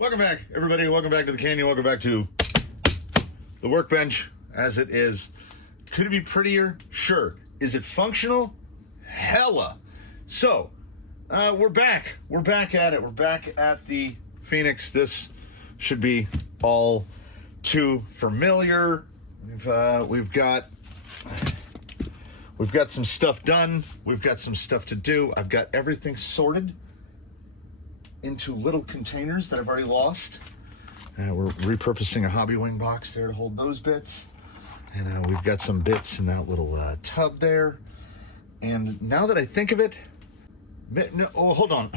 Welcome back, everybody. Welcome back to the canyon. Welcome back to the workbench as it is. Could it be prettier? Sure. Is it functional? Hella. So, we're back. We're back at it. We're back at the Phoenix. This should be all too familiar. We've got some stuff done. We've got some stuff to do. I've got everything sorted into little containers that I've already lost. We're repurposing a hobby wing box there to hold those bits. And we've got some bits in that little tub there. And now that I think of it, hold on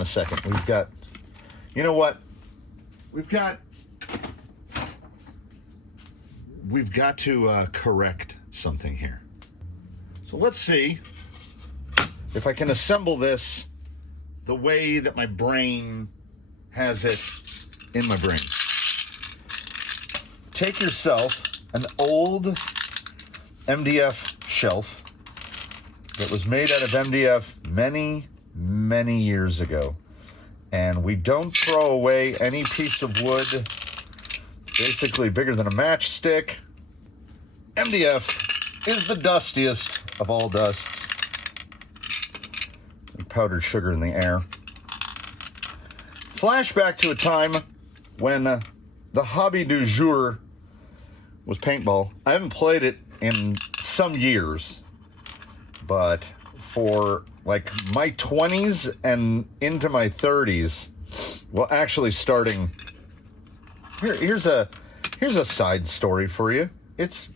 a second. We've got, you know what? We've got to correct something here. So let's see if I can assemble this the way that my brain has it in my brain. Take yourself an old MDF shelf that was made out of MDF many, many years ago. And we don't throw away any piece of wood, basically bigger than a matchstick. MDF is the dustiest of all dusts. Powdered sugar in the air. Flashback to a time when the hobby du jour was paintball. I haven't played it in some years, but for like my 20s and into my 30s, well, actually starting here's a side story for you. It's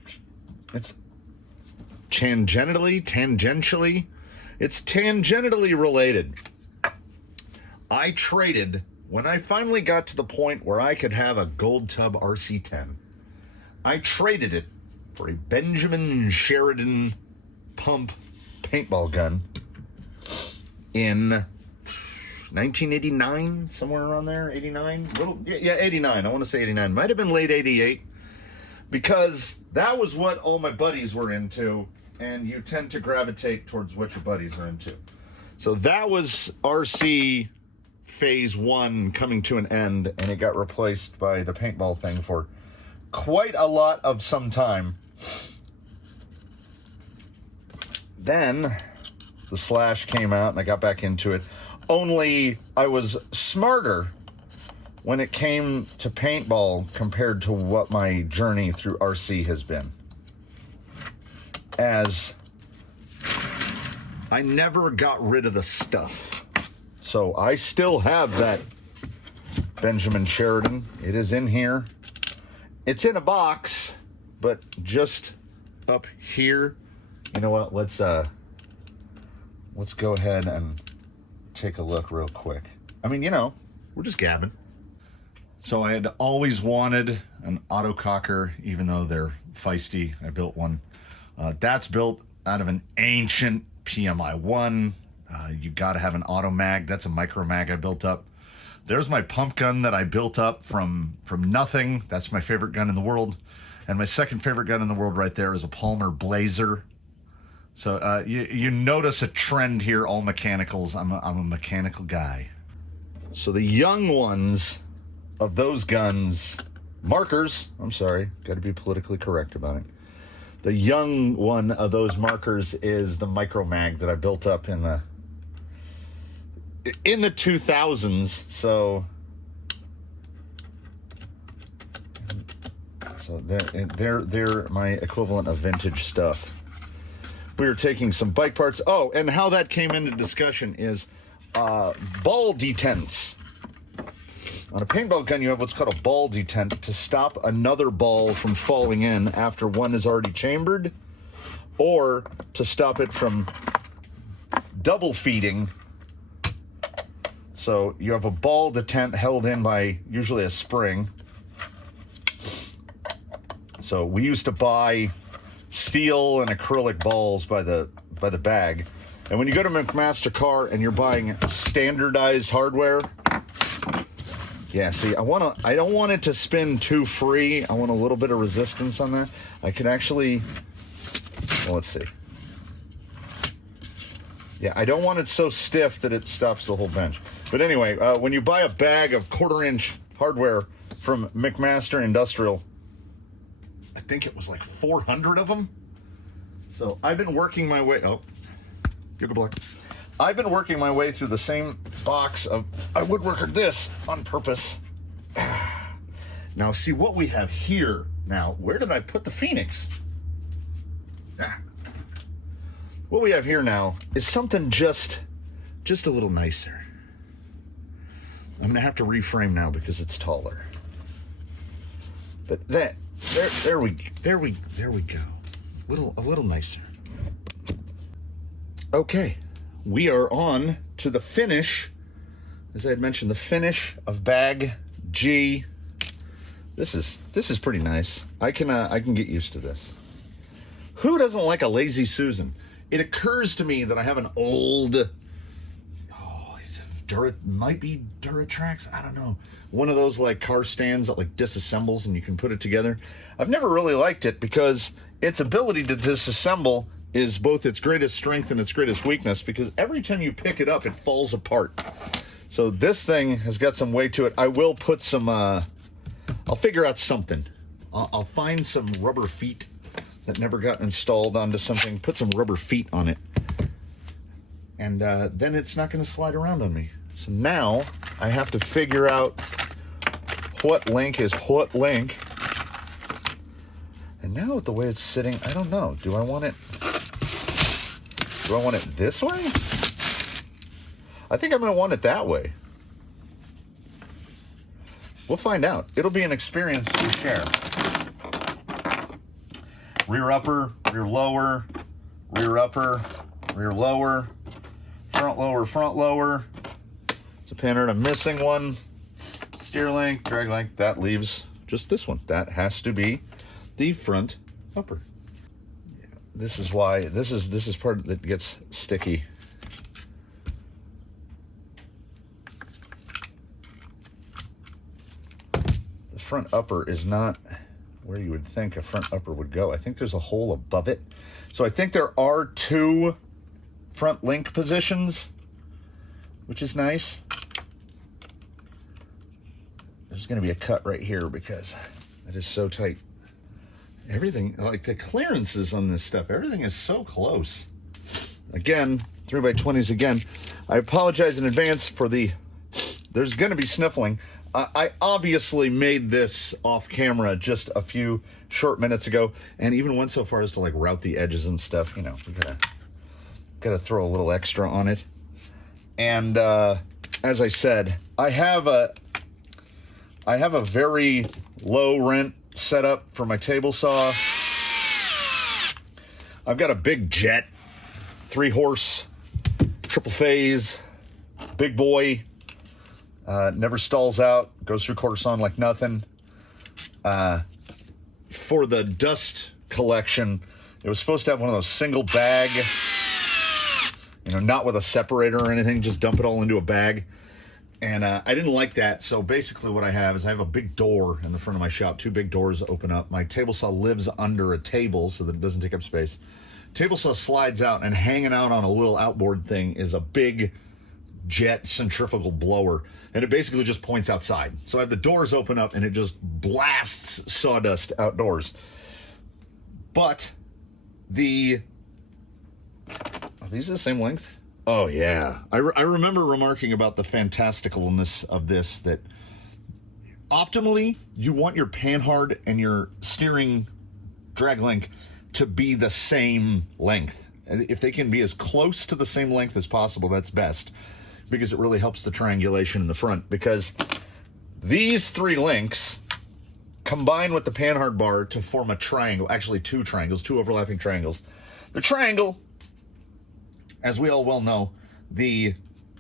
tangentially related. I traded, when I finally got to the point where I could have a Gold Tub RC10, I traded it for a Benjamin Sheridan pump paintball gun in 1989, somewhere around there, 89? 89. I want to say 89. Might have been late 88, because that was what all my buddies were into. And you tend to gravitate towards what your buddies are into. So that was RC phase 1 coming to an end, and it got replaced by the paintball thing for quite a lot of some time. Then the Slash came out, and I got back into it. Only I was smarter when it came to paintball compared to what my journey through RC has been. As I never got rid of the stuff. So I still have that Benjamin Sheridan. It is in here. It's in a box, but just up here. You know what? Let's go ahead and take a look real quick. I mean, you know, we're just gabbing. So I had always wanted an autococker, even though they're feisty. I built one. That's built out of an ancient PMI-1. You got to have an auto mag. That's a micro mag I built up. There's my pump gun that I built up from nothing. That's my favorite gun in the world. And my second favorite gun in the world right there is a Palmer Blazer. So you notice a trend here, all mechanicals. I'm a mechanical guy. So the young ones of those guns, markers, I'm sorry, got to be politically correct about it. The young one of those markers is the micro mag that I built up in the 2000s. So they're my equivalent of vintage stuff. We were taking some bike parts. Oh, and how that came into discussion is ball detents. On a paintball gun, you have what's called a ball detent to stop another ball from falling in after one is already chambered, or to stop it from double feeding. So you have a ball detent held in by usually a spring. So we used to buy steel and acrylic balls by the bag. And when you go to McMaster Car and you're buying standardized hardware, yeah, see, I don't want it to spin too free. I want a little bit of resistance on that. I can actually, well, let's see. Yeah, I don't want it so stiff that it stops the whole bench. But anyway, when you buy a bag of 1/4-inch hardware from McMaster Industrial, I think it was like 400 of them. So I've been working my way, I've been working my way through the same box of, I woodworked this on purpose. Now see what we have here now. Where did I put the Phoenix? What we have here now is something just a little nicer. I'm gonna have to reframe now because it's taller. But there we go. A little nicer. Okay, we are on to the finish. As I had mentioned, the finish of bag G. This is pretty nice. I can get used to this. Who doesn't like a Lazy Susan? It occurs to me that I have an old, might be Duratrax, I don't know. One of those like car stands that like disassembles and you can put it together. I've never really liked it because its ability to disassemble is both its greatest strength and its greatest weakness, because every time you pick it up, it falls apart. So this thing has got some weight to it. I will put some, I'll figure out something. I'll find some rubber feet that never got installed onto something, put some rubber feet on it, and then it's not going to slide around on me. So now I have to figure out what link is what link. And now with the way it's sitting, I don't know. Do I want it this way? I think I'm going to want it that way. We'll find out. It'll be an experience to share. Rear upper, rear lower, rear upper, rear lower, front lower, front lower. It's a pattern. I'm missing one. Steer link, drag link. That leaves just this one. That has to be the front upper. Yeah, this is why this is part that gets sticky. The front upper is not where you would think a front upper would go. I think there's a hole above it. So I think there are 2 front link positions, which is nice. There's going to be a cut right here because it is so tight. Everything, like the clearances on this stuff, everything is so close. Again, 3x20s again. I apologize in advance for there's going to be sniffling. I obviously made this off camera just a few short minutes ago, and even went so far as to like route the edges and stuff. You know, we gotta throw a little extra on it. And as I said, I have a very low rent setup for my table saw. I've got a big jet, 3-horse, triple phase, big boy. Never stalls out, goes through quarter sawn like nothing. For the dust collection, it was supposed to have one of those single bag, not with a separator or anything, just dump it all into a bag. And I didn't like that, so basically what I have is I have a big door in the front of my shop. 2 big doors open up. My table saw lives under a table so that it doesn't take up space. Table saw slides out, and hanging out on a little outboard thing is a big jet centrifugal blower, and it basically just points outside. So I have the doors open up and it just blasts sawdust outdoors. But are these the same length? Oh yeah. I remember remarking about the fantasticalness of this, that optimally you want your panhard and your steering drag link to be the same length. If they can be as close to the same length as possible, that's best, because it really helps the triangulation in the front. Because these 3 links combine with the panhard bar to form a triangle, actually 2 triangles, 2 overlapping triangles. The triangle, as we all well know, the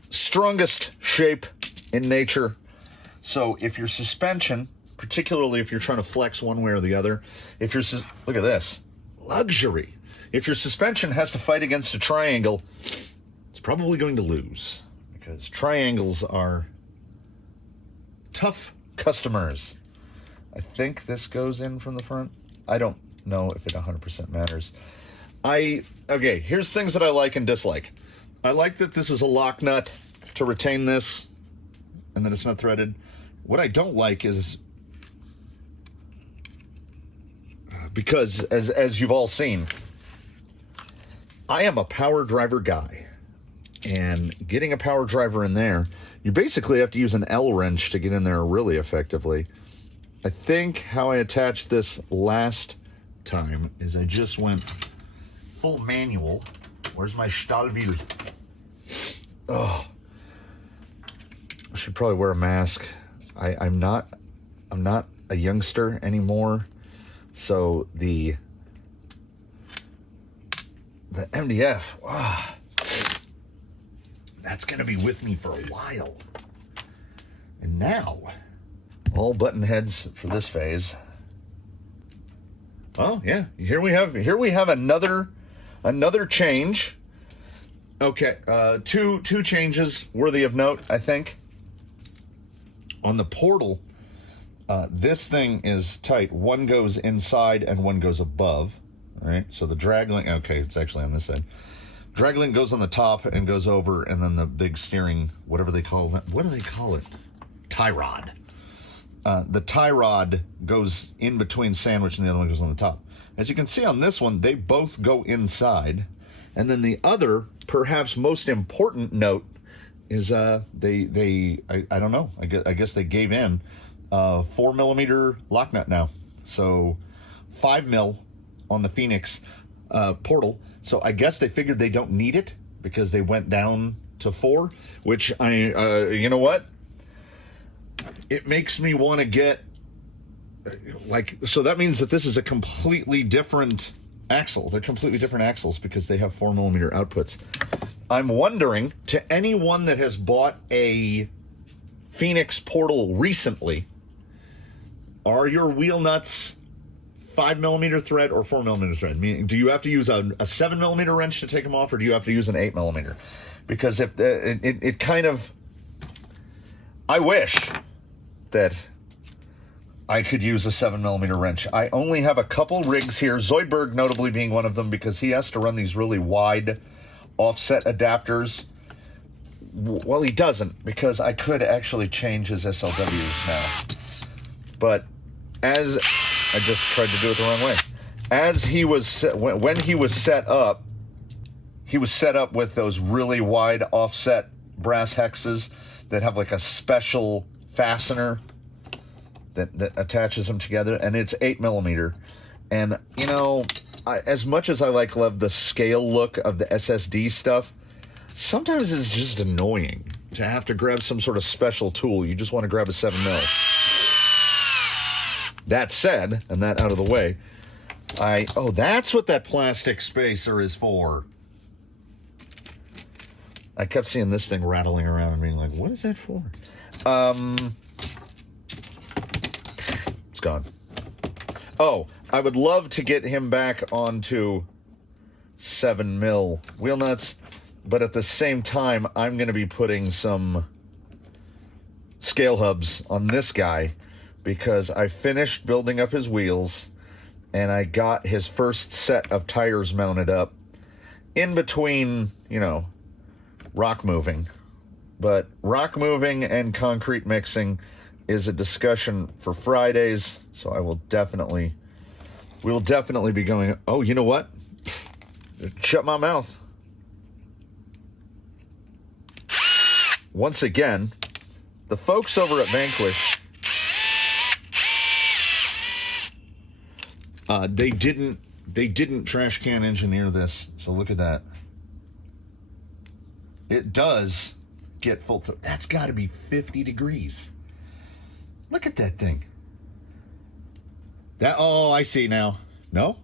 strongest shape in nature. So if your suspension, particularly if you're trying to flex one way or the other, look at this, luxury. If your suspension has to fight against a triangle, it's probably going to lose, because triangles are tough customers. I think this goes in from the front. I don't know if it 100% matters. Okay, here's things that I like and dislike. I like that this is a lock nut to retain this and that it's not threaded. What I don't like is, because as you've all seen, I am a power driver guy, and getting a power driver in there, you basically have to use an L wrench to get in there really effectively. I think how I attached this last time is I just went full manual. Where's my Stahlwheel? Oh, I should probably wear a mask. I'm not a youngster anymore, so the MDF, that's gonna be with me for a while. And now, all button heads for this phase. Oh yeah, here we have another change. Okay, two changes worthy of note, I think. On the portal, this thing is tight. One goes inside and one goes above. All right, so the drag link, okay, it's actually on this side. Drag link goes on the top and goes over, and then the big steering, whatever they call that, what do they call it? Tie rod. The tie rod goes in between sandwich and the other one goes on the top. As you can see on this one, they both go inside. And then the other, perhaps most important note is I don't know, I guess they gave in 4mm lock nut now. So 5mm on the Phoenix portal. So I guess they figured they don't need it because they went down to 4, which you know what? It makes me want to get, so that means that this is a completely different axle. They're completely different axles because they have 4mm outputs. I'm wondering, to anyone that has bought a Phoenix portal recently, are your wheel nuts 5mm thread or 4mm thread? Meaning, do you have to use a 7mm wrench to take them off, or do you have to use an 8mm? Because if it kind of, I wish that I could use a 7mm wrench. I only have a couple rigs here, Zoidberg notably being one of them, because he has to run these really wide offset adapters. Well, he doesn't, because I could actually change his SLWs now. But as I just tried to do it the wrong way. As he was, when he was set up with those really wide offset brass hexes that have like a special fastener that attaches them together, and it's 8mm. And you know, as much as I love the scale look of the SSD stuff, sometimes it's just annoying to have to grab some sort of special tool. You just want to grab a 7mm. That said, and that out of the way, that's what that plastic spacer is for. I kept seeing this thing rattling around and being like, what is that for? It's gone. Oh, I would love to get him back onto 7mm wheel nuts, but at the same time, I'm going to be putting some scale hubs on this guy because I finished building up his wheels and I got his first set of tires mounted up in between, you know, rock moving. But rock moving and concrete mixing is a discussion for Fridays, so we will definitely be going, oh, you know what? Shut my mouth. Once again, the folks over at Vanquish, they didn't trash can engineer this, so look at that. It does get full. That's got to be 50 degrees. Look at that thing. Oh, I see now. No?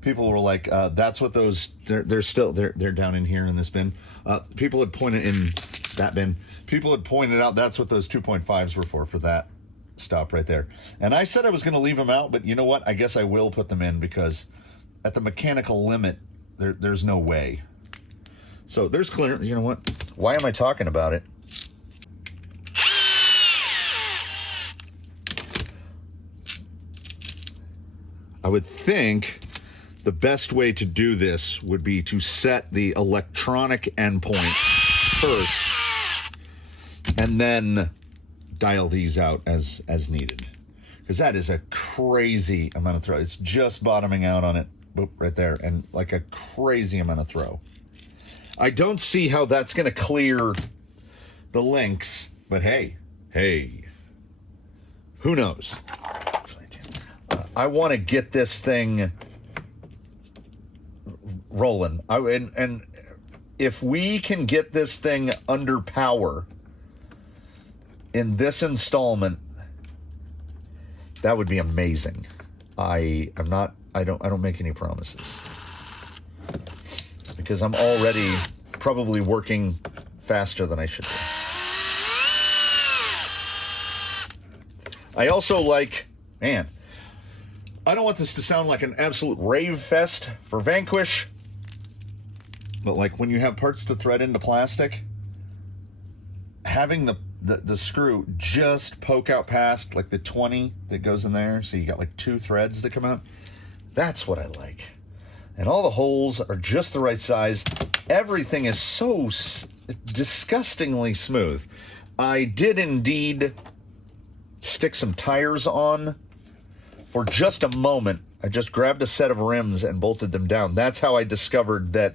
People were like, that's what those, they're down in here in this bin. People had pointed in that bin. People had pointed out that's what those 2.5s were for that stop right there. And I said I was going to leave them out, but you know what? I guess I will put them in because at the mechanical limit, there's no way. So there's clear, you know what? Why am I talking about it? I would think the best way to do this would be to set the electronic endpoint first and then dial these out as needed. Because that is a crazy amount of throw. It's just bottoming out on it, boop, right there, and like a crazy amount of throw. I don't see how that's going to clear the links, but hey, who knows? I want to get this thing rolling. And if we can get this thing under power in this installment, that would be amazing. I don't make any promises, because I'm already probably working faster than I should be. I also like, man, I don't want this to sound like an absolute rave fest for Vanquish, but like when you have parts to thread into plastic, having the screw just poke out past like the 20 that goes in there, so you got like 2 threads that come out, that's what I like. And all the holes are just the right size. Everything is so disgustingly smooth. I did indeed stick some tires on for just a moment. I just grabbed a set of rims and bolted them down. That's how I discovered that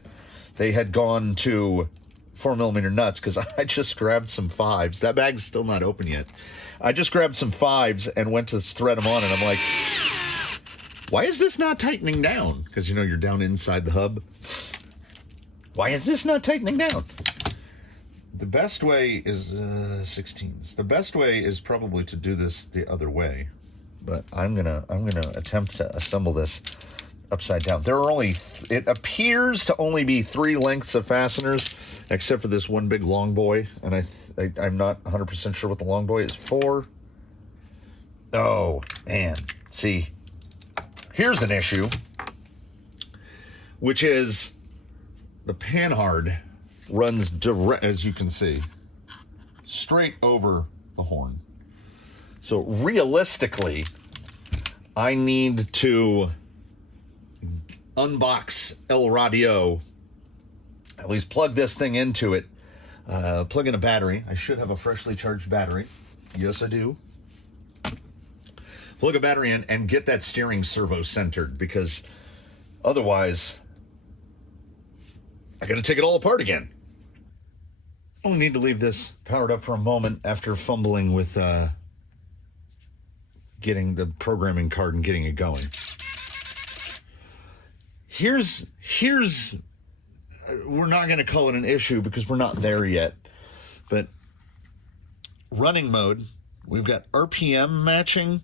they had gone to 4mm nuts, because I just grabbed some 5s. That bag's still not open yet. I just grabbed some 5s and went to thread them on, and I'm like, why is this not tightening down? Because, you know, you're down inside the hub. Why is this not tightening down? The best way is 16s. The best way is probably to do this the other way, but I'm gonna attempt to assemble this upside down. There are only, it appears to only be 3 lengths of fasteners, except for this one big long boy, and I'm not 100% sure what the long boy is for. Oh, man. See, here's an issue, which is the panhard runs direct, as you can see, straight over the horn. So realistically, I need to unbox El Radio, at least plug this thing into it, plug in a battery. I should have a freshly charged battery. Yes, I do. Plug a battery in and get that steering servo centered, because otherwise I gotta take it all apart again. Only need to leave this powered up for a moment after fumbling with getting the programming card and getting it going. Here's we're not going to call it an issue because we're not there yet, but running mode, we've got RPM matching,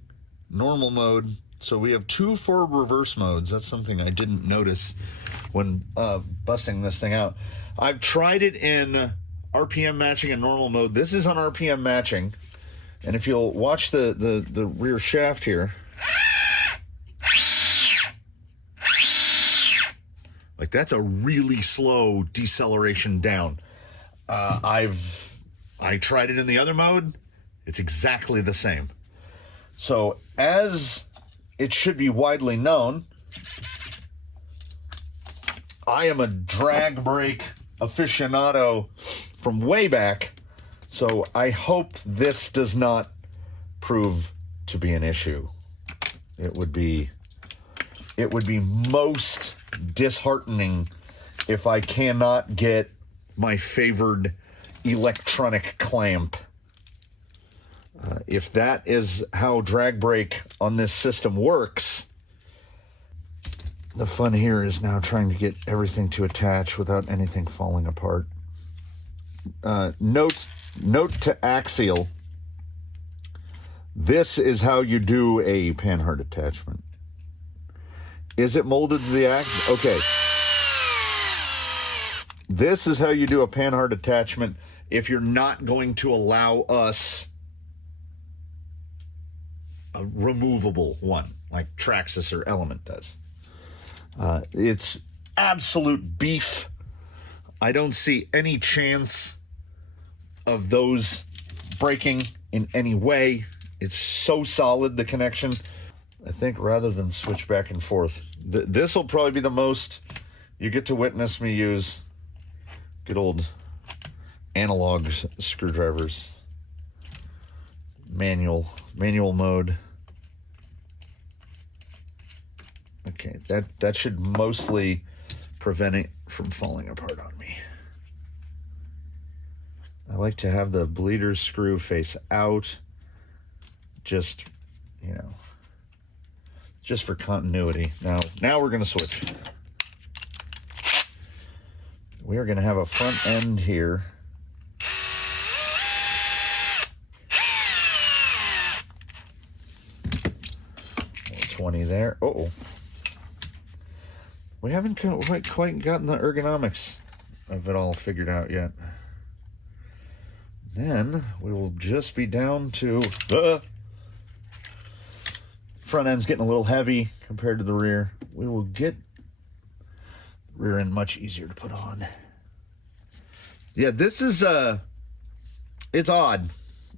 normal mode. So we have 2 forward reverse modes. That's something I didn't notice when busting this thing out. I've tried it in RPM matching and normal mode. This is on RPM matching. And if you'll watch the rear shaft here, like that's a really slow deceleration down. I tried it in the other mode. It's exactly the same. So as it should be widely known, I am a drag brake aficionado from way back, so I hope this does not prove to be an issue. It would be most disheartening if I cannot get my favored electronic clamp. If that is how drag brake on this system works, the fun here is now trying to get everything to attach without anything falling apart. Note to axial. This is how you do a panhard attachment. Is it molded to the axial? Okay. This is how you do a panhard attachment if you're not going to allow us a removable one like Traxxas or Element does. It's absolute beef. I don't see any chance of those breaking in any way. It's so solid, the connection. I think rather than switch back and forth, this will probably be the most you get to witness me use good old analog screwdrivers. manual mode. Okay, that should mostly prevent it from falling apart on me. I like to have the bleeder screw face out, just, you know, just for continuity. Now we're going to switch. We are going to have a front end here. 20 there. Uh-oh. We haven't quite gotten the ergonomics of it all figured out yet. Then we will just be down to the front end's getting a little heavy compared to the rear. We will get the rear end much easier to put on. Yeah, this is it's odd.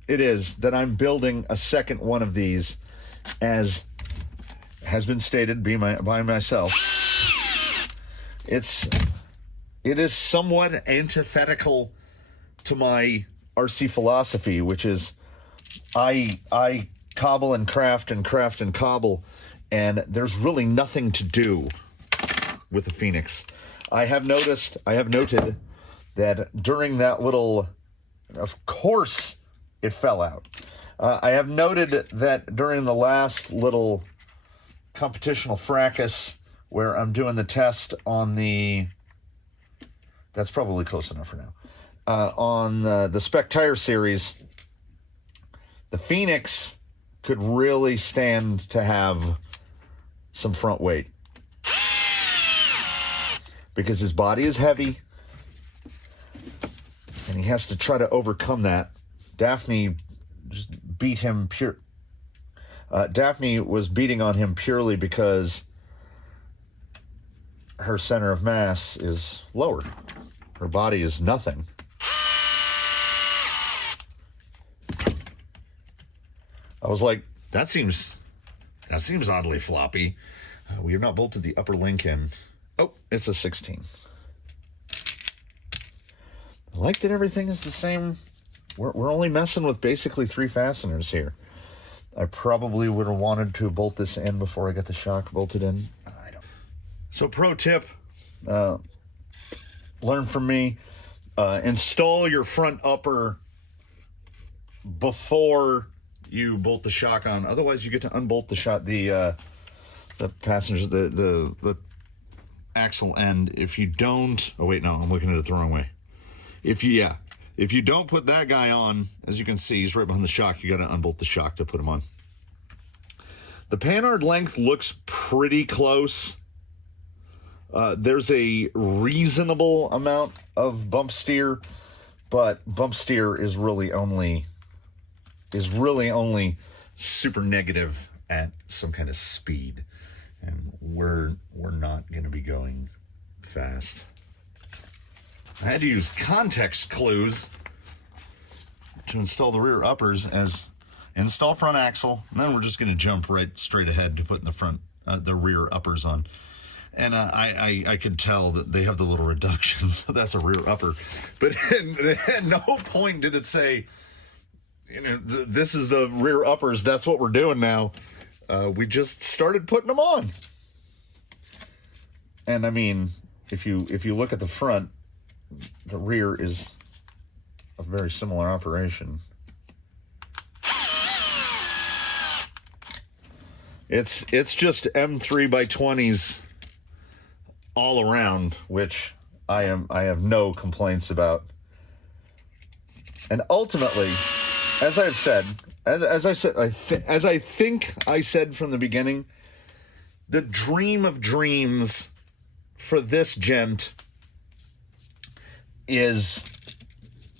It is that I'm building a second one of these, as has been stated by myself. It is somewhat antithetical to my RC philosophy, which is I cobble and craft and craft and cobble, and there's really nothing to do with the Phoenix. I have noted that during that little, of course it fell out. I have noted that during the last little competitional fracas where I'm doing the test on the, that's probably close enough for now, on the Spec Tire series, the Phoenix could really stand to have some front weight because his body is heavy and he has to try to overcome that. Daphne just beat him pure. Daphne was beating on him purely because her center of mass is lower. Her body is nothing. I was like, that seems oddly floppy. We have not bolted the upper link in. Oh, it's a 16. I like that everything is the same. We're only messing with basically 3 fasteners here. I probably would have wanted to bolt this in before I got the shock bolted in. I don't. So pro tip, learn from me. Install your front upper before you bolt the shock on. Otherwise, you get to unbolt the passengers, the axle end. If you don't, oh wait, no, I'm looking at it the wrong way. If you don't put that guy on, as you can see, he's right behind the shock. You got to unbolt the shock to put him on. The panhard length looks pretty close. There's a reasonable amount of bump steer, but bump steer is really only super negative at some kind of speed, and we're not going to be going fast. I had to use context clues to install the rear uppers as install front axle, and then we're just going to jump right straight ahead to put in the front, the rear uppers on. And I could tell that they have the little reductions, so that's a rear upper. But at no point did it say, you know, this is the rear uppers. That's what we're doing now. We just started putting them on. And I mean, if you look at the front, the rear is a very similar operation. It's just M3 by 20s all around, which I have no complaints about. And ultimately, as I've said, as I think I said from the beginning, the dream of dreams for this gent is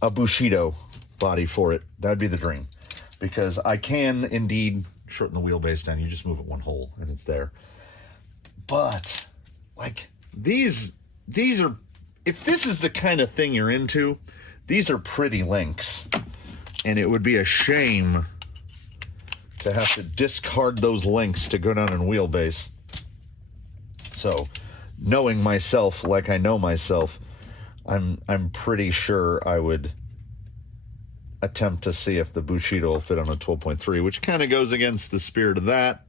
a Bushido body for it. That'd be the dream, because I can indeed shorten the wheelbase down. You just move it one hole and it's there. But like these are, if this is the kind of thing you're into, these are pretty links, and it would be a shame to have to discard those links to go down in wheelbase. So, knowing myself like I know myself, I'm pretty sure I would attempt to see if the Bushido will fit on a 12.3, which kind of goes against the spirit of that.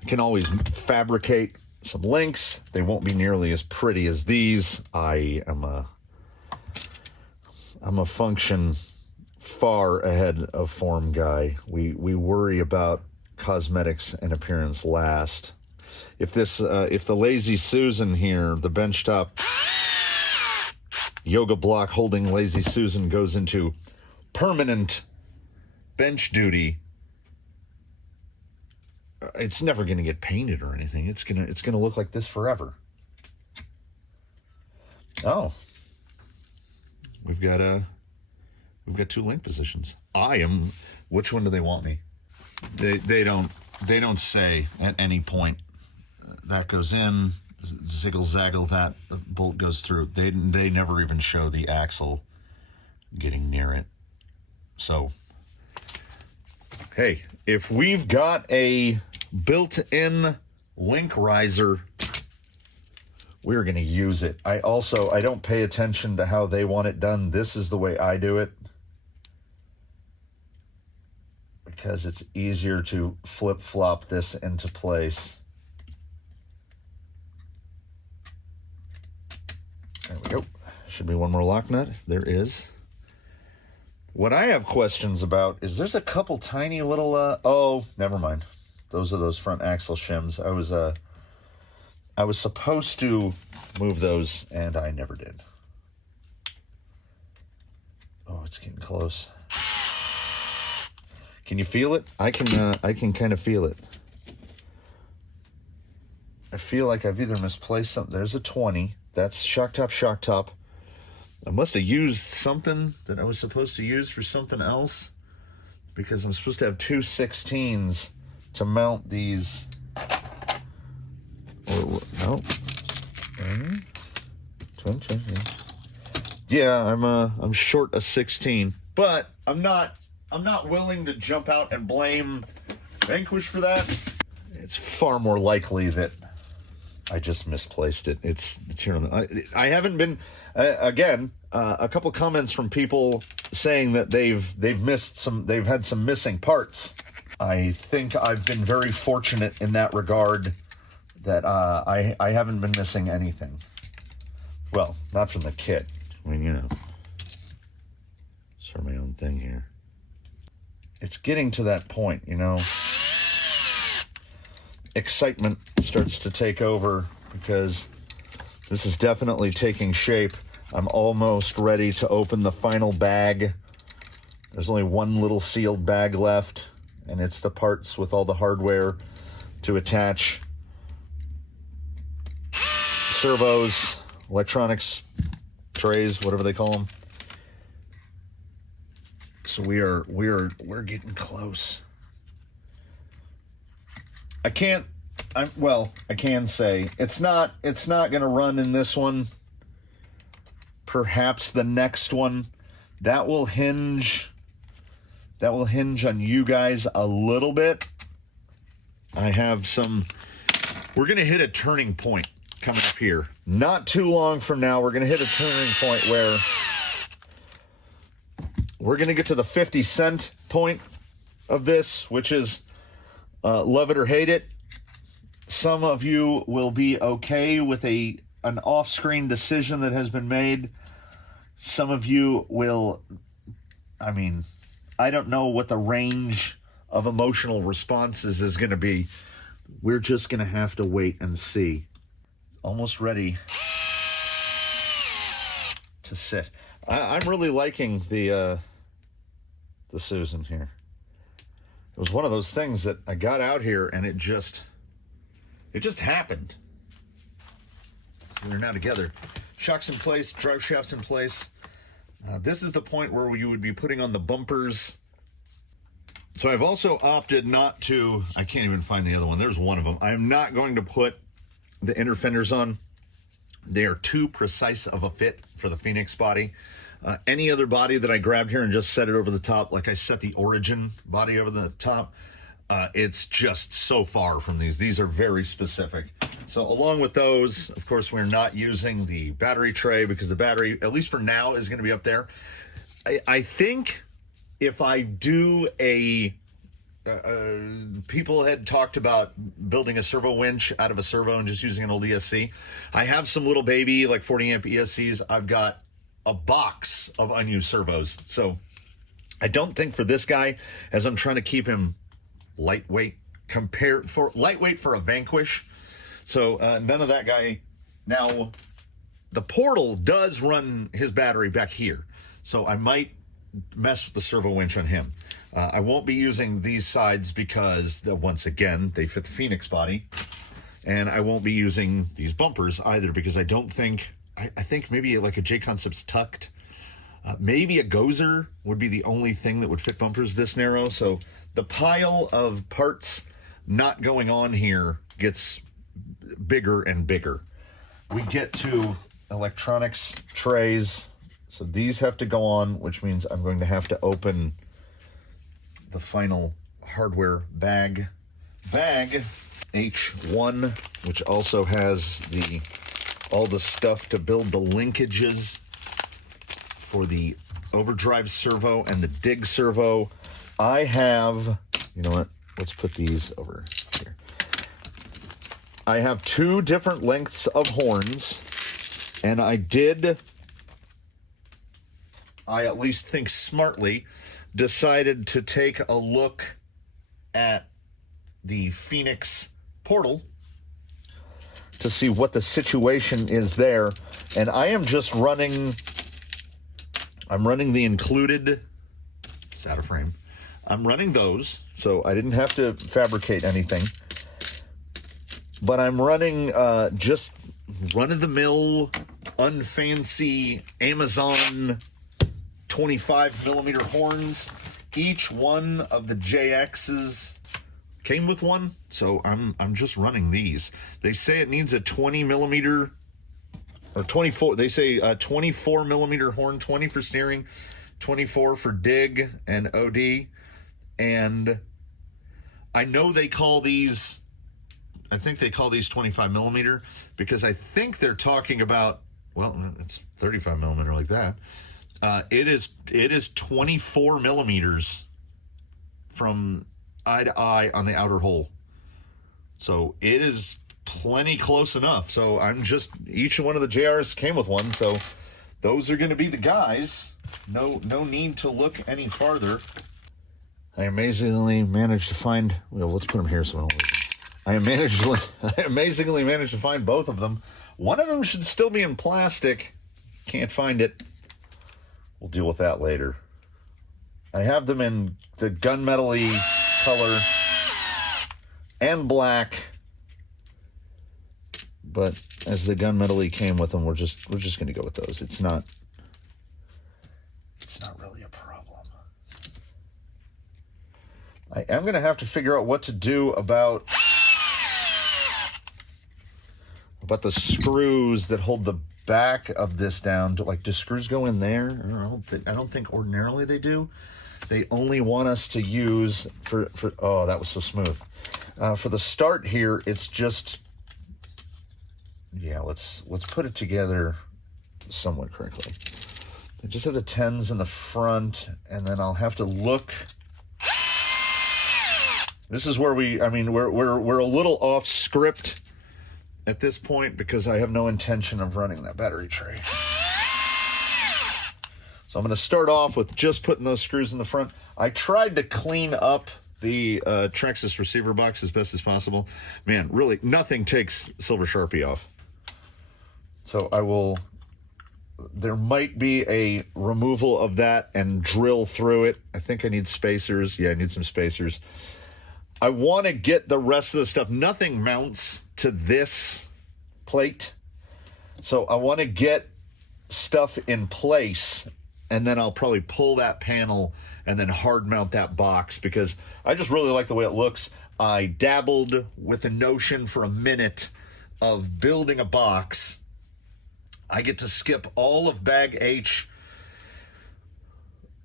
You can always fabricate some links. They won't be nearly as pretty as these. I'm a function far ahead of form guy. We worry about cosmetics and appearance last. If the Lazy Susan here, the benchtop yoga block holding Lazy Susan goes into permanent bench duty, it's never going to get painted or anything. It's gonna look like this forever. Oh, we've got 2 link positions. Which one do they want me? They don't say at any point. That goes in, ziggle zaggle, that bolt goes through. They never even show the axle getting near it. So, hey, if we've got a built-in link riser, we're going to use it. I don't pay attention to how they want it done. This is the way I do it, because it's easier to flip-flop this into place. There we go. Should be one more lock nut. There is. What I have questions about is there's a couple tiny little, oh, never mind. Those are those front axle shims. I was supposed to move those, and I never did. Oh, it's getting close. Can you feel it? I can kind of feel it. I feel like I've either misplaced something. There's a 20. That's shock top. I must have used something that I was supposed to use for something else, because I'm supposed to have 2 16s to mount these. Or no. Yeah, I'm short a 16, but I'm not willing to jump out and blame Vanquish for that. It's far more likely that I just misplaced it. It's here on the. I haven't been again. A couple comments from people saying that they've missed some. They've had some missing parts. I think I've been very fortunate in that regard, that I haven't been missing anything. Well, not from the kit. I mean, you know, sort of my own thing here. It's getting to that point, you know. Excitement starts to take over, because this is definitely taking shape. I'm almost ready to open the final bag. There's only one little sealed bag left, and it's the parts with all the hardware to attach servos, electronics trays, whatever they call them. So we're getting close. I can say it's not going to run in this one. Perhaps the next one. That will hinge on you guys a little bit. We're going to hit a turning point coming up here. Not too long from now, we're going to hit a turning point where we're going to get to the 50 cent point of this, which is love it or hate it. Some of you will be okay with an off-screen decision that has been made. Some of you will, I don't know what the range of emotional responses is going to be. We're just going to have to wait and see. Almost ready to sit. I'm really liking the Susan here. It was one of those things that I got out here and it just happened. We're now together. Shocks in place, drive shafts in place. This is the point where you would be putting on the bumpers. So I've also opted not to, I can't even find the other one. There's one of them. I'm not going to put the inner fenders on. They are too precise of a fit for the Phoenix body. Any other body that I grabbed here and just set it over the top, like I set the Origin body over the top, It's just so far from these. These are very specific. So along with those, of course, we're not using the battery tray because the battery, at least for now, is going to be up there. I think if I do people had talked about building a servo winch out of a servo and just using an old ESC. I have some little baby, like 40 amp ESCs. I've got a box of unused servos. So I don't think for this guy, as I'm trying to keep him lightweight, lightweight for a Vanquish. So none of that guy. Now, the Portal does run his battery back here. So I might mess with the servo winch on him. I won't be using these sides because, once again, they fit the Phoenix body. And I won't be using these bumpers either because I don't think, I think maybe like a J-Concept's tucked. Maybe a Gozer would be the only thing that would fit bumpers this narrow. So the pile of parts not going on here gets bigger and bigger. We get to electronics trays. So these have to go on, which means I'm going to have to open the final hardware bag H1, which also has all the stuff to build the linkages for the overdrive servo and the dig servo. I have, you know what? Let's put these over here. I have 2 different lengths of horns, and I at least think smartly, decided to take a look at the Phoenix Portal to see what the situation is there. And I am just running, I'm running the included, it's out of frame. I'm running those, so I didn't have to fabricate anything. But I'm running just run-of-the-mill, unfancy Amazon 25 millimeter horns. Each one of the JXs came with one, so I'm just running these. They say it needs a 20 millimeter or 24. They say 24 millimeter horn, 20 for steering, 24 for dig and OD. And I know they call these, I think they call these 25 millimeter because I think they're talking about, well, it's 35 millimeter like that. It is 24 millimeters from eye to eye on the outer hole. So it is plenty close enough. So I'm just, each one of the JRs came with one. So those are going to be the guys. No need to look any farther. I amazingly managed to find, well, let's put them here so I don't lose them. I amazingly managed to find both of them. One of them should still be in plastic. Can't find it. We'll deal with that later. I have them in the gunmetal-y color and black, but as the gunmetal-y came with them, we're just going to go with those. It's not really a problem. I am going to have to figure out what to do about the screws that hold the back of this down. Do screws go in there? I don't think ordinarily they do. They only want us to use for oh, that was so smooth. For the start here, it's just, yeah, let's put it together somewhat correctly. I just have the 10s in the front, and then I'll have to look. This is where we're a little off script at this point because I have no intention of running that battery tray. So I'm going to start off with just putting those screws in the front. I tried to clean up the Traxxas receiver box as best as possible. Man, really, nothing takes Silver Sharpie off. So there might be a removal of that and drill through it. I think I need spacers. Yeah, I need some spacers. I want to get the rest of the stuff. Nothing mounts to this plate. So I want to get stuff in place, and then I'll probably pull that panel and then hard mount that box because I just really like the way it looks. I dabbled with the notion for a minute of building a box. I get to skip all of bag H,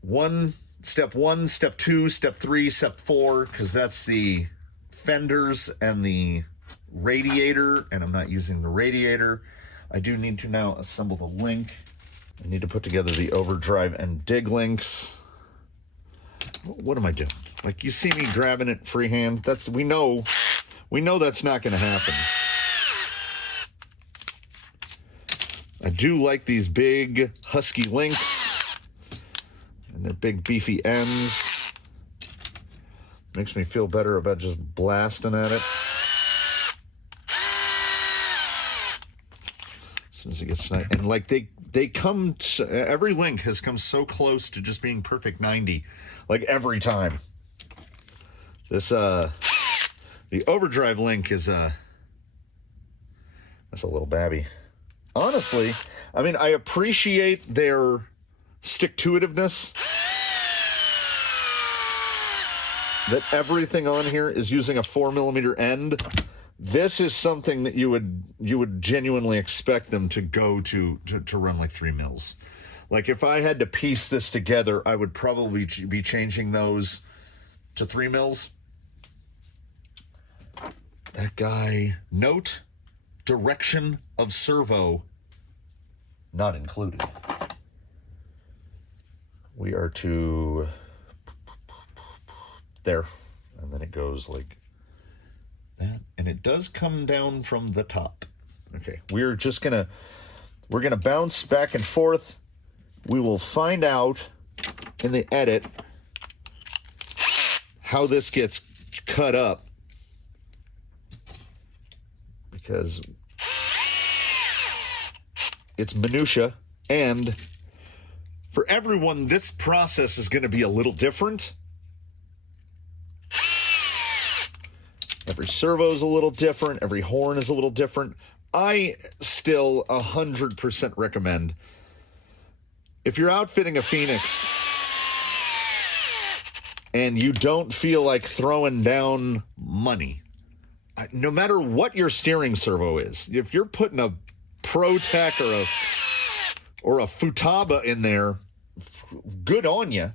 one step 1, step 2, step 3, step 4, because that's the fenders and the radiator, and I'm not using the radiator. I do need to now assemble the link. I need to put together the overdrive and dig links. What am I doing? Like, you see me grabbing it freehand? We know that's not going to happen. I do like these big husky links and their big beefy ends. Makes me feel better about just blasting at it. As soon as it gets nice. And like they come, every link has come so close to just being perfect 90, like every time. This, the overdrive link is, that's a little babby. Honestly, I mean, I appreciate their stick-to-itiveness. That everything on here is using a 4mm end. This is something that you would genuinely expect them to go to run like 3 mils. Like, if I had to piece this together, I would probably be changing those to 3 mils. That guy, note, direction of servo, not included. We are to there, and then it goes like that, and it does come down from the top. Okay, we're gonna bounce back and forth. We will find out in the edit how this gets cut up, because it's minutia, and for everyone, this process is going to be a little different. Every servo is a little different. Every horn is a little different. I still 100% recommend, if you're outfitting a Phoenix and you don't feel like throwing down money, no matter what your steering servo is, if you're putting a ProTech or a Futaba in there, good on you.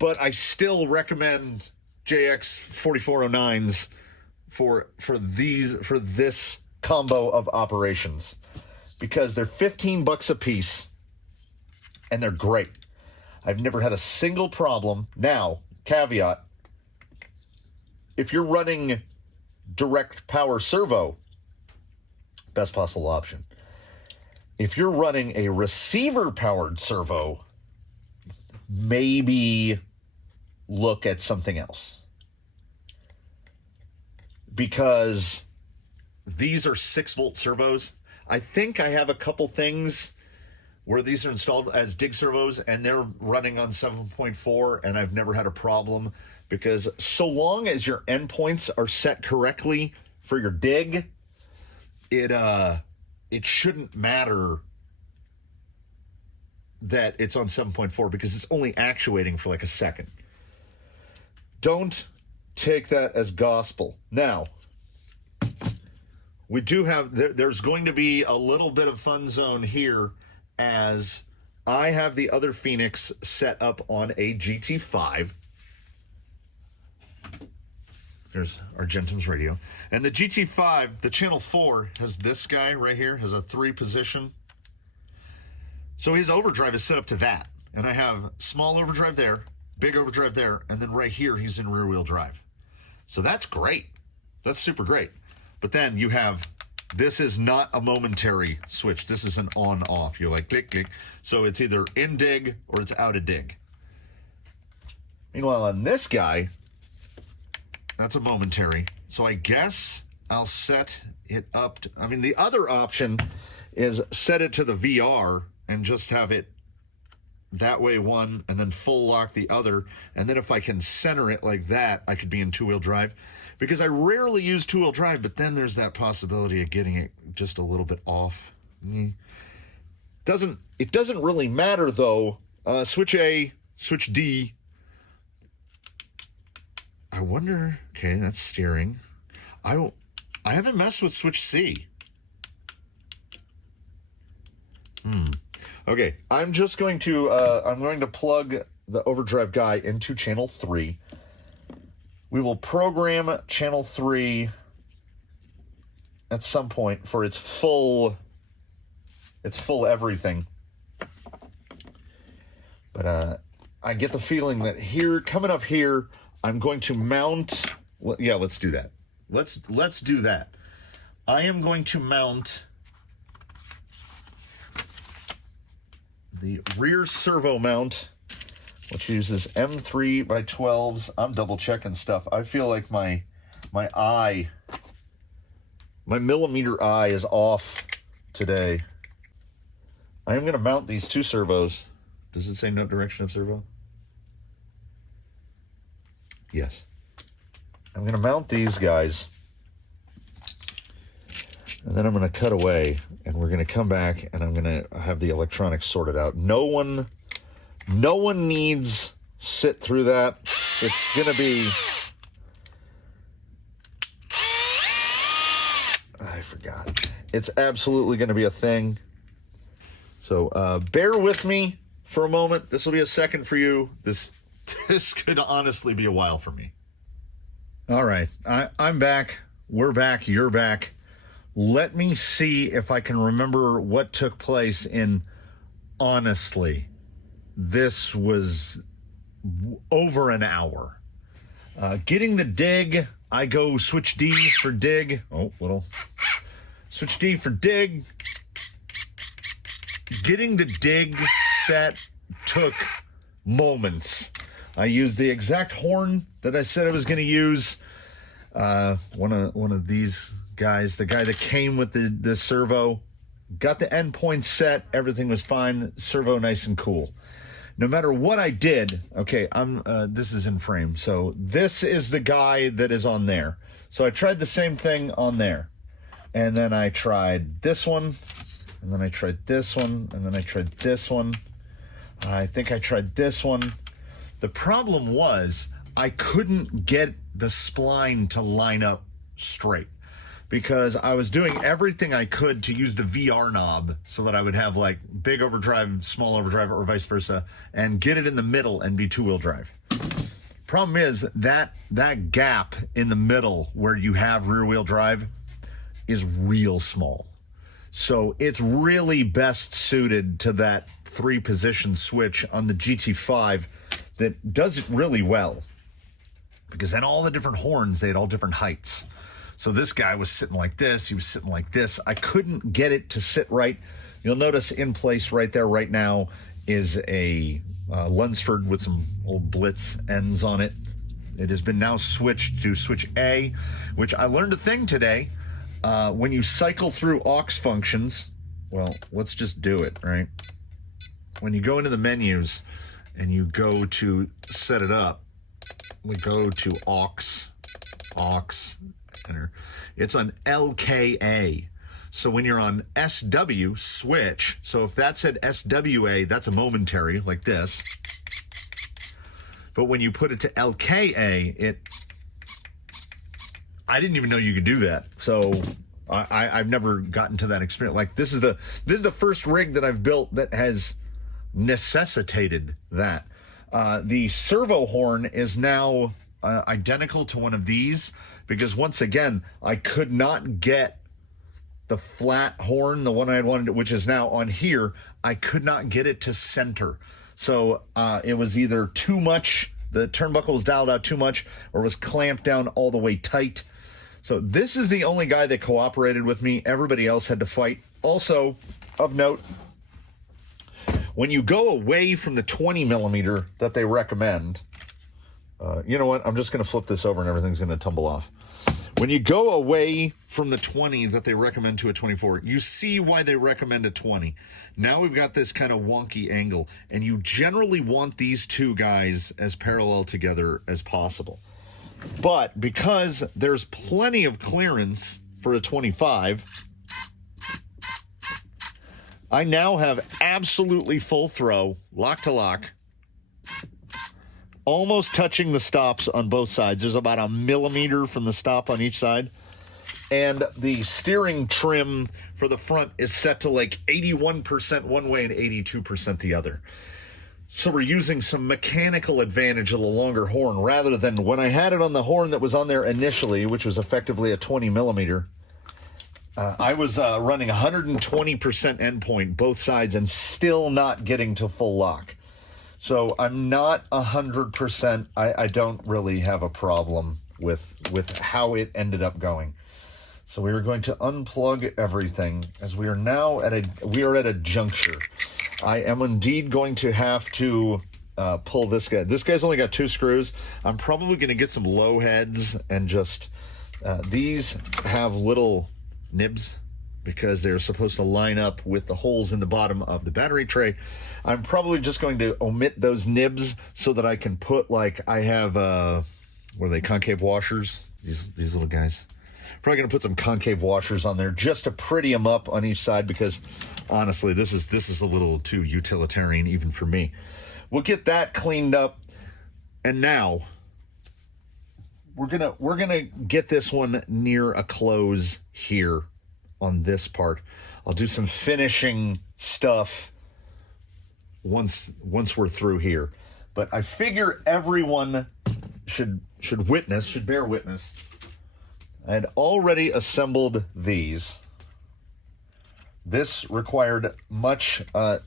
But I still recommend JX 4409s for this combo of operations, because they're $15 a piece and they're great. I've never had a single problem. Now, caveat, if you're running direct power servo, best possible option. If you're running a receiver powered servo, maybe look at something else, because these are 6-volt servos. I think I have a couple things where these are installed as dig servos and they're running on 7.4, and I've never had a problem, because so long as your endpoints are set correctly for your dig, it shouldn't matter that it's on 7.4, because it's only actuating for like a second. Don't take that as gospel. Now, we do have, there's going to be a little bit of fun zone here, as I have the other Phoenix set up on a GT5. There's Argentum's radio. And the GT5, the channel 4, has this guy right here, has a 3-position. So his overdrive is set up to that. And I have small overdrive there, big overdrive there, and then right here he's in rear-wheel drive. So that's great. That's super great. But then you have, this is not a momentary switch. This is an on-off. You're like, click, click. So it's either in dig or it's out of dig. Meanwhile, on this guy, that's a momentary. So I guess I'll set it up to, I mean, the other option is set it to the VR and just have it that way one, and then full lock the other. And then if I can center it like that, I could be in 2-wheel drive, because I rarely use 2-wheel drive, but then there's that possibility of getting it just a little bit off. It doesn't really matter though. Switch A, switch D. I wonder, okay, that's steering. I haven't messed with switch C. Okay, I'm just going to, I'm going to plug the overdrive guy into channel 3. We will program channel 3 at some point for its full everything. But I get the feeling that here, coming up here, I'm going to mount. Well, yeah, let's do that. Let's do that. I am going to mount the rear servo mount, which uses M3x12s. I'm double checking stuff. I feel like my millimeter eye is off today. I am going to mount these 2 servos. Does it say no direction of servo? Yes. I'm going to mount these guys. And then I'm going to cut away, and we're going to come back, and I'm going to have the electronics sorted out. No one needs sit through that. It's going to be... I forgot. It's absolutely going to be a thing. So bear with me for a moment. This will be a second for you. This could honestly be a while for me. All right. I'm back. We're back. You're back. Let me see if I can remember what took place in, honestly, this was over an hour. Getting the dig, I go switch D for dig. Oh, little. Switch D for dig. Getting the dig set took moments. I used the exact horn that I said I was going to use. One of these guys, the guy that came with the servo, got the endpoint set. Everything was fine. Servo nice and cool. No matter what I did, okay, this is in frame. So this is the guy that is on there. So I tried the same thing on there. And then I tried this one. And then I tried this one. And then I tried this one. I think I tried this one. The problem was I couldn't get the spline to line up straight, because I was doing everything I could to use the VR knob so that I would have like big overdrive, small overdrive, or vice versa, and get it in the middle and be 2-wheel drive. Problem is that gap in the middle where you have rear wheel drive is real small. So it's really best suited to that 3-position switch on the GT5 that does it really well. Because then all the different horns, they had all different heights. So this guy was sitting like this. He was sitting like this. I couldn't get it to sit right. You'll notice in place right there right now is a Lunsford with some old Blitz ends on it. It has been now switched to switch A, which I learned a thing today. When you cycle through aux functions, well, let's just do it, right? When you go into the menus and you go to set it up, we go to aux, enter. It's on LKA. So when you're on SW, switch. So if that said SWA, that's a momentary, like this. But when you put it to LKA, I didn't even know you could do that. So I've never gotten to that experience. Like this is the first rig that I've built that has necessitated that. The servo horn is now identical to one of these, because once again, I could not get the flat horn, the one I had wanted, which is now on here. I could not get it to center. So it was either too much, the turnbuckle was dialed out too much, or was clamped down all the way tight. So this is the only guy that cooperated with me. Everybody else had to fight. Also, of note, when you go away from the 20 millimeter that they recommend, you know what? I'm just going to flip this over and everything's going to tumble off. When you go away from the 20 that they recommend to a 24, you see why they recommend a 20. Now we've got this kind of wonky angle, and you generally want these two guys as parallel together as possible. But because there's plenty of clearance for a 25, I now have absolutely full throw, lock to lock, almost touching the stops on both sides. There's about a millimeter from the stop on each side. And the steering trim for the front is set to like 81% one way and 82% the other. So we're using some mechanical advantage of the longer horn rather than when I had it on the horn that was on there initially, which was effectively a 20 millimeter. I was running 120% endpoint both sides and still not getting to full lock. So I'm not 100%. I don't really have a problem with how it ended up going. So we are going to unplug everything as we are now at a juncture. I am indeed going to have to pull this guy. This guy's only got 2 screws. I'm probably going to get some low heads and just these have little nibs because they're supposed to line up with the holes in the bottom of the battery tray. I'm probably just going to omit those nibs so that I can put, like, I have what are they, concave washers, these little guys. Probably going to put some concave washers on there just to pretty them up on each side because honestly this is a little too utilitarian even for me. We'll get that cleaned up, and now we're gonna get this one near a close here on this part. I'll do some finishing stuff once we're through here, but I figure everyone should bear witness. I had already assembled these. This required much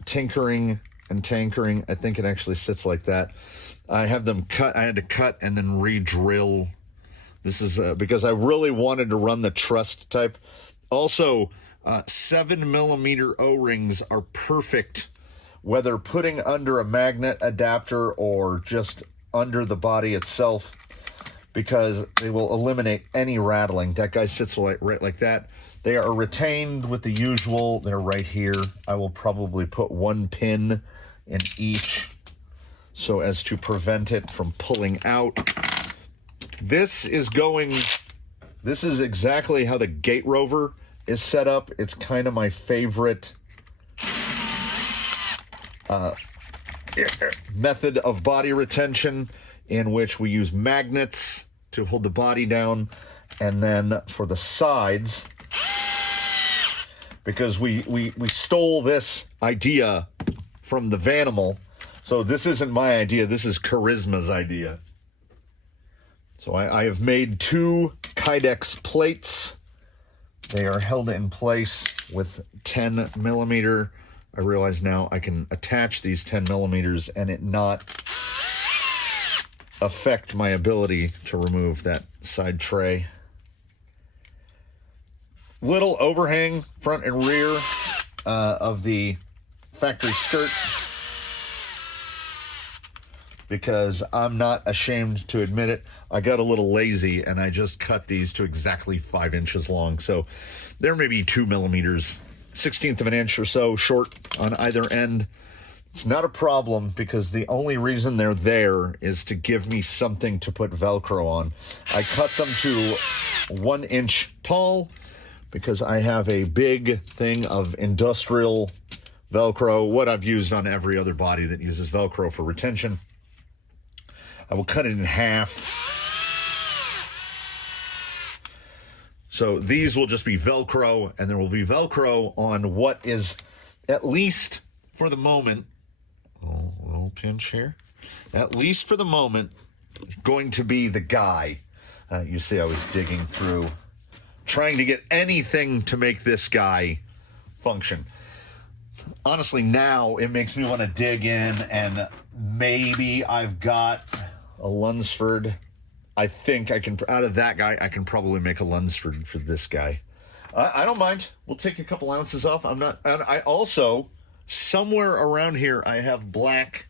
tinkering and tankering. I think it actually sits like that. I have them cut. I had to cut and then re-drill. This is because I really wanted to run the trussed type. Also, 7 millimeter O-rings are perfect, whether putting under a magnet adapter or just under the body itself, because they will eliminate any rattling. That guy sits right like that. They are retained with the usual. They're right here. I will probably put 1 pin in each so as to prevent it from pulling out. This is exactly how the Gate Rover is set up. It's kind of my favorite method of body retention, in which we use magnets to hold the body down, and then for the sides, because we stole this idea from the Vanimal. So this isn't my idea, this is Charisma's idea. So I have made 2 Kydex plates. They are held in place with 10 millimeter. I realize now I can attach these 10 millimeters and it not affect my ability to remove that side tray. Little overhang front and rear of the factory skirt, because I'm not ashamed to admit it. I got a little lazy and I just cut these to exactly 5 inches long. So they're maybe 2 millimeters, 1/16 of an inch or so short on either end. It's not a problem because the only reason they're there is to give me something to put Velcro on. I cut them to 1 inch tall because I have a big thing of industrial Velcro, what I've used on every other body that uses Velcro for retention. I will cut it in half. So these will just be Velcro, and there will be Velcro on what is, at least for the moment, a little pinch here, at least for the moment, going to be the guy. You see I was digging through, trying to get anything to make this guy function. Honestly, now it makes me want to dig in, and maybe I've got a Lunsford. I think I can, out of that guy, I can probably make a Lunsford for this guy. I don't mind. We'll take a couple ounces off. I also, somewhere around here, I have black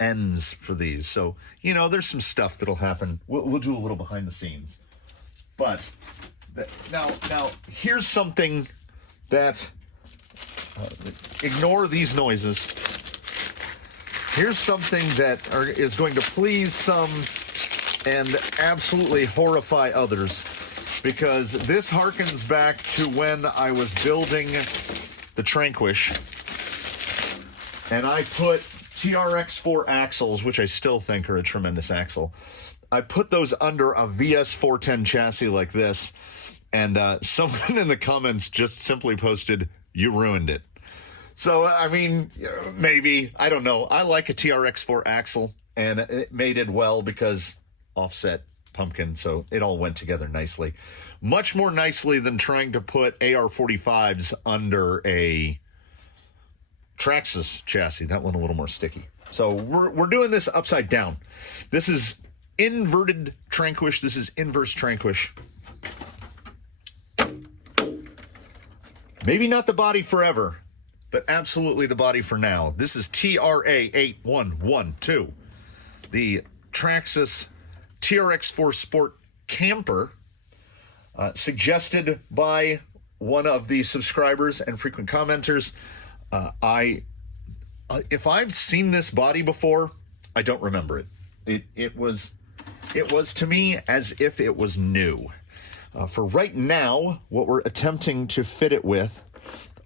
ends for these. So, you know, there's some stuff that'll happen. We'll do a little behind the scenes. But now here's something that, ignore these noises. Here's something that is going to please some and absolutely horrify others, because this harkens back to when I was building the Tranquish, and I put TRX4 axles, which I still think are a tremendous axle. I put those under a VS410 chassis like this, and someone in the comments just simply posted, "You ruined it." So, I mean, maybe, I don't know. I like a TRX4 axle, and it mated well because offset pumpkin, so it all went together nicely. Much more nicely than trying to put AR45s under a Traxxas chassis. That one a little more sticky. So we're doing this upside down. This is inverted Tranquish. This is inverse Tranquish. Maybe not the body forever, but absolutely the body for now. This is TRA8112, the Traxxas TRX4 Sport Camper, suggested by one of the subscribers and frequent commenters. If I've seen this body before, I don't remember it. It was to me as if it was new. For right now, what we're attempting to fit it with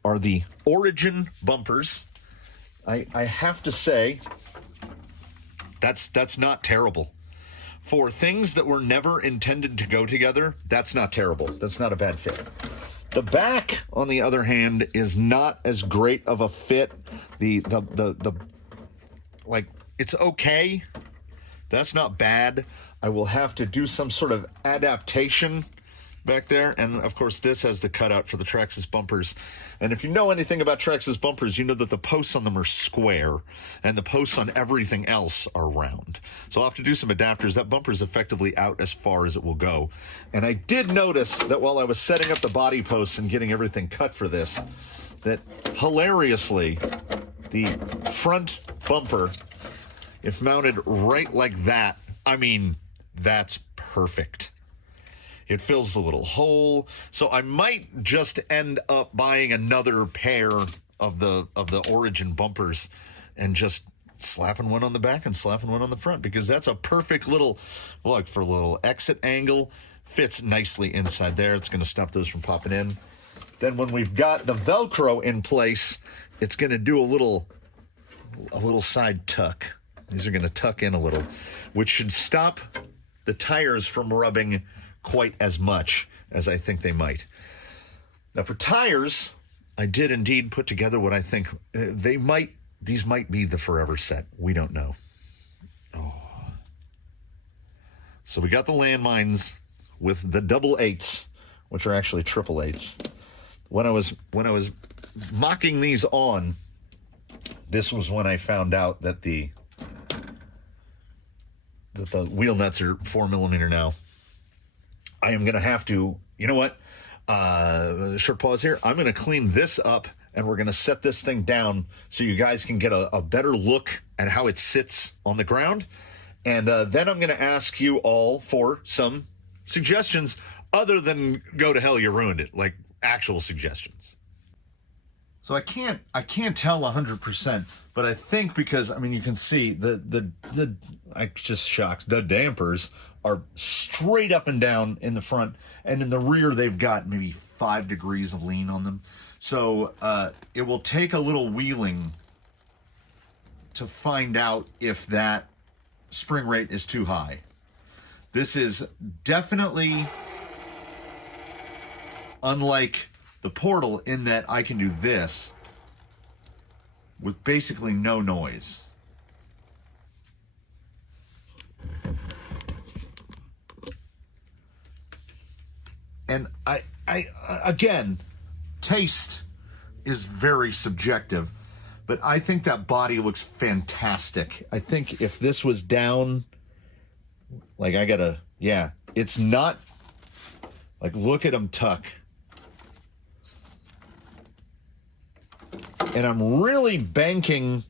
are the Origin bumpers. I have to say, that's not terrible. For things that were never intended to go together, that's not terrible. That's not a bad fit. The back, on the other hand, is not as great of a fit. Like, it's okay. That's not bad. I will have to do some sort of adaptation back there. And of course, this has the cutout for the Traxxas bumpers. And if you know anything about Traxxas bumpers, you know that the posts on them are square and the posts on everything else are round. So I'll have to do some adapters. That bumper is effectively out as far as it will go. And I did notice that while I was setting up the body posts and getting everything cut for this, that hilariously, the front bumper, if mounted right like that, I mean, that's perfect. It fills the little hole. So I might just end up buying another pair of the Origin bumpers and just slapping one on the back and slapping one on the front, because that's a perfect little, look, for a little exit angle, fits nicely inside there. It's going to stop those from popping in. Then when we've got the Velcro in place, it's going to do a little side tuck. These are going to tuck in a little, which should stop the tires from rubbing quite as much as I think they might. Now for tires, I did indeed put together what I think these might be the forever set. We don't know. Oh. So we got the landmines with the double eights, which are actually triple eights. When I was mocking these on, this was when I found out that the wheel nuts are 4mm now. I am going to have to, you know what? Short pause here. I'm going to clean this up, and we're going to set this thing down so you guys can get a better look at how it sits on the ground. And then I'm going to ask you all for some suggestions other than go to hell, you ruined it, like actual suggestions. So I can't tell 100%, but I think because, I mean, you can see I just shocked. The dampers are straight up and down in the front, and in the rear they've got maybe 5 degrees of lean on them. So it will take a little wheeling to find out if that spring rate is too high. This is definitely unlike the Portal in that I can do this with basically no noise. And I again, taste is very subjective, but I think that body looks fantastic. I think if this was down, like it's not, like, look at them tuck. And I'm really banking,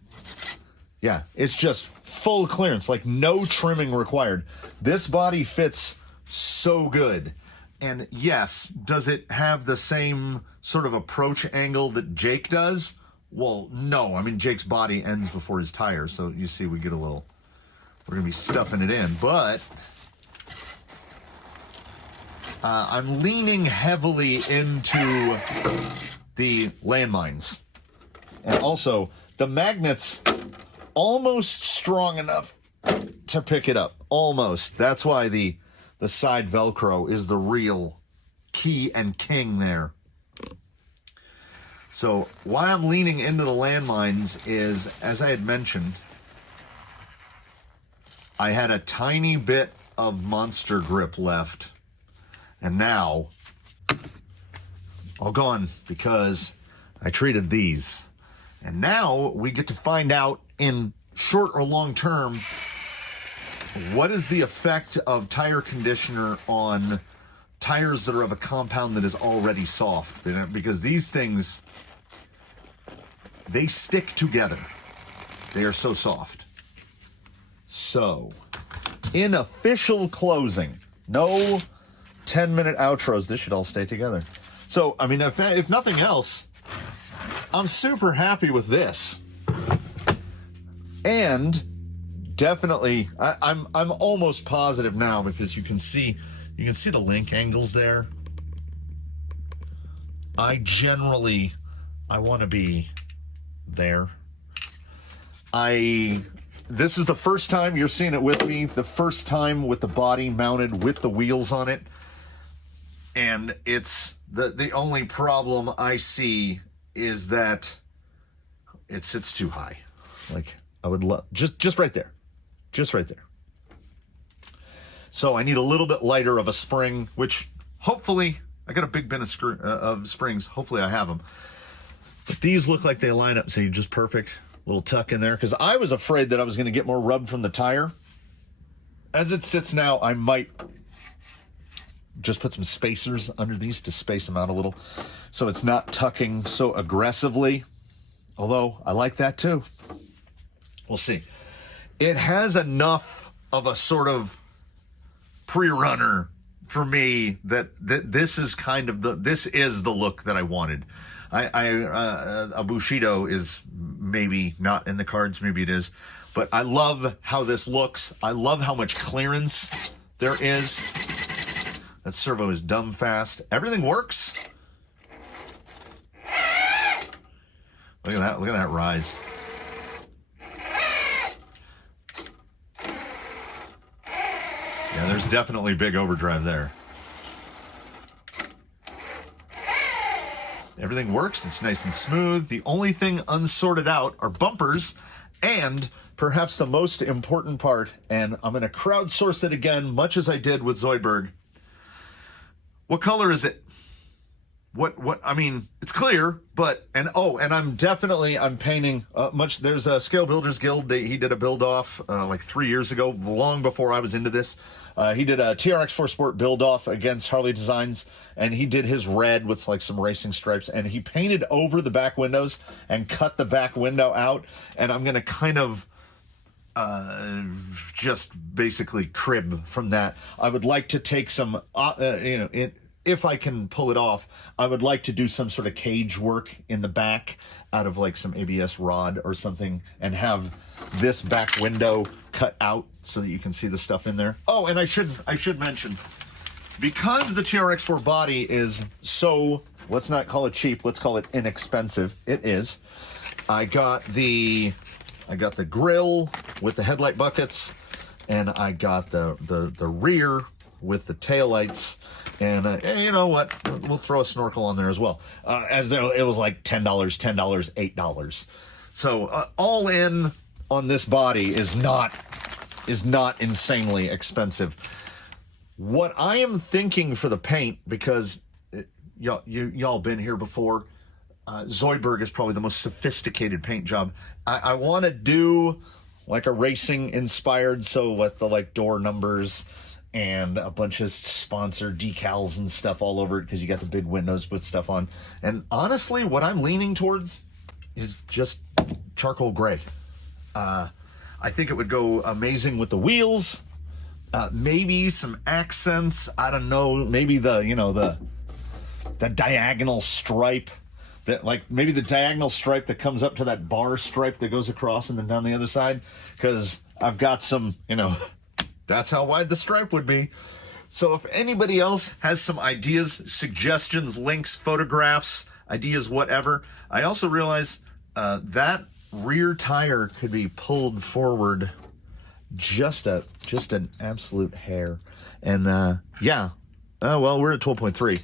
it's just full clearance, like no trimming required. This body fits so good. And yes, does it have the same sort of approach angle that Jake does? Well, no. I mean, Jake's body ends before his tires, so you see we get we're going to be stuffing it in. But I'm leaning heavily into the landmines. And also, the magnet's almost strong enough to pick it up. Almost. That's why the side Velcro is the real key and king there. So why I'm leaning into the landmines is, as I had mentioned, I had a tiny bit of monster grip left, and now all gone because I treated these. And now we get to find out in short or long term, what is the effect of tire conditioner on tires that are of a compound that is already soft? Because these things, they stick together. They are so soft. So, in official closing, no 10-minute outros. This should all stay together. So, I mean, if nothing else, I'm super happy with this. And definitely, I'm almost positive now, because you can see the link angles there. I want to be there. This is the first time you're seeing it with me, the first time with the body mounted with the wheels on it. And it's the only problem I see is that it sits too high. Like, I would love, just right there. Just right there. So I need a little bit lighter of a spring, which hopefully, I got a big bin of springs. Hopefully I have them. But these look like they line up, so you're just perfect. Little tuck in there, because I was afraid that I was going to get more rub from the tire. As it sits now, I might just put some spacers under these to space them out a little, so it's not tucking so aggressively. Although, I like that too. We'll see. It has enough of a sort of pre-runner for me that this is kind of this is the look that I wanted. A Bushido is maybe not in the cards, maybe it is, but I love how this looks. I love how much clearance there is. That servo is dumb fast. Everything works. Look at that rise. Yeah, there's definitely big overdrive there. Everything works, it's nice and smooth. The only thing unsorted out are bumpers, and perhaps the most important part, and I'm going to crowdsource it again, much as I did with Zoidberg. What color is it? I mean, it's clear, but, and I'm painting there's a Scale Builders Guild, he did a build off like 3 years ago, long before I was into this. He did a TRX4 Sport build off against Harley Designs, and he did his red with like some racing stripes, and he painted over the back windows and cut the back window out, and I'm going to kind of just basically crib from that. I would like to take some, if I can pull it off, I would like to do some sort of cage work in the back out of like some ABS rod or something, and have this back window cut out so that you can see the stuff in there. Oh, and I should mention, because the TRX4 body is so, let's not call it cheap, let's call it inexpensive. It is. I got the grill with the headlight buckets, and I got the rear with the taillights, and you know what? We'll throw a snorkel on there as well. As though it was like $10, $8. So all in on this body is not insanely expensive. What I am thinking for the paint, because y'all been here before, Zoidberg is probably the most sophisticated paint job. I want to do like a racing inspired, so with the like door numbers and a bunch of sponsored decals and stuff all over it, because you got the big windows with stuff on. And honestly, what I'm leaning towards is just charcoal gray. I think it would go amazing with the wheels. Maybe some accents. I don't know. Maybe the diagonal stripe. That, like, maybe the diagonal stripe that comes up to that bar stripe that goes across and then down the other side. Because I've got some, that's how wide the stripe would be. So if anybody else has some ideas, suggestions, links, photographs, ideas, whatever. I also realize that rear tire could be pulled forward just an absolute hair. And well, we're at 12.3.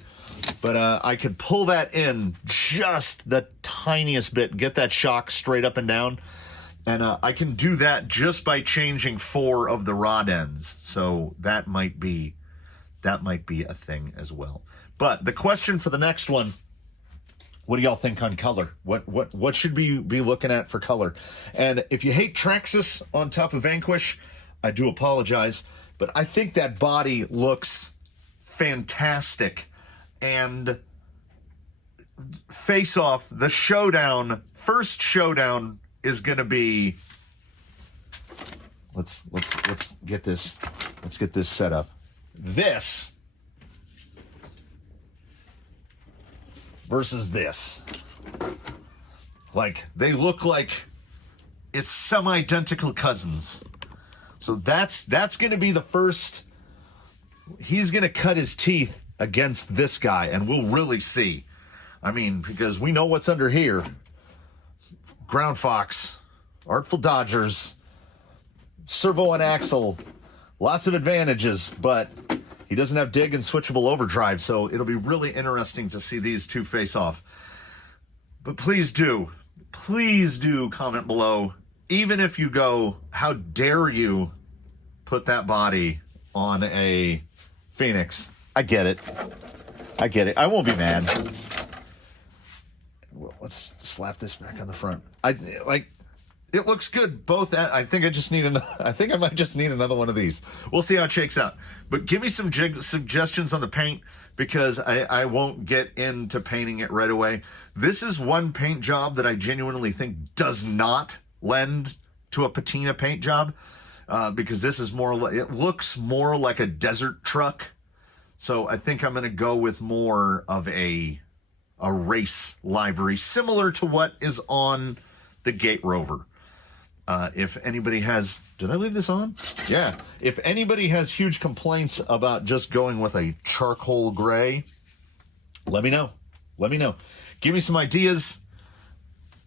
But I could pull that in just the tiniest bit, get that shock straight up and down. And I can do that just by changing 4 of the rod ends. So that might be a thing as well. But the question for the next one, what do y'all think on color? What should we be looking at for color? And if you hate Traxxas on top of Vanquish, I do apologize. But I think that body looks fantastic. And face off, the showdown, first showdown is going to be, let's get this set up. This versus this. Like, they look like it's semi-identical cousins. So that's going to be the first. He's going to cut his teeth against this guy, and we'll really see. I mean, because we know what's under here. Ground Fox, Artful Dodgers, servo and axle, lots of advantages, but he doesn't have dig and switchable overdrive, so it'll be really interesting to see these two face off. But please do comment below, even if you go, how dare you put that body on a Phoenix. I get it. I won't be mad. Well, let's slap this back on the front. It looks good both. I think I might just need another one of these. We'll see how it shakes out. But give me some suggestions on the paint, because I won't get into painting it right away. This is one paint job that I genuinely think does not lend to a patina paint job, because this is it looks more like a desert truck. So I think I'm going to go with more of a race livery, similar to what is on the Gate Rover. If anybody has, did I leave this on? Yeah. If anybody has huge complaints about just going with a charcoal gray, let me know. Give me some ideas,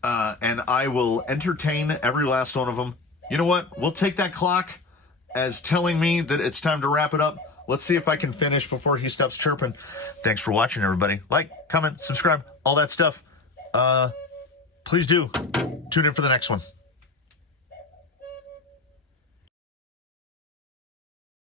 and I will entertain every last one of them. You know what? We'll take that clock as telling me that it's time to wrap it up. Let's see if I can finish before he stops chirping. Thanks for watching, everybody. Like, comment, subscribe, all that stuff. Please do tune in for the next one.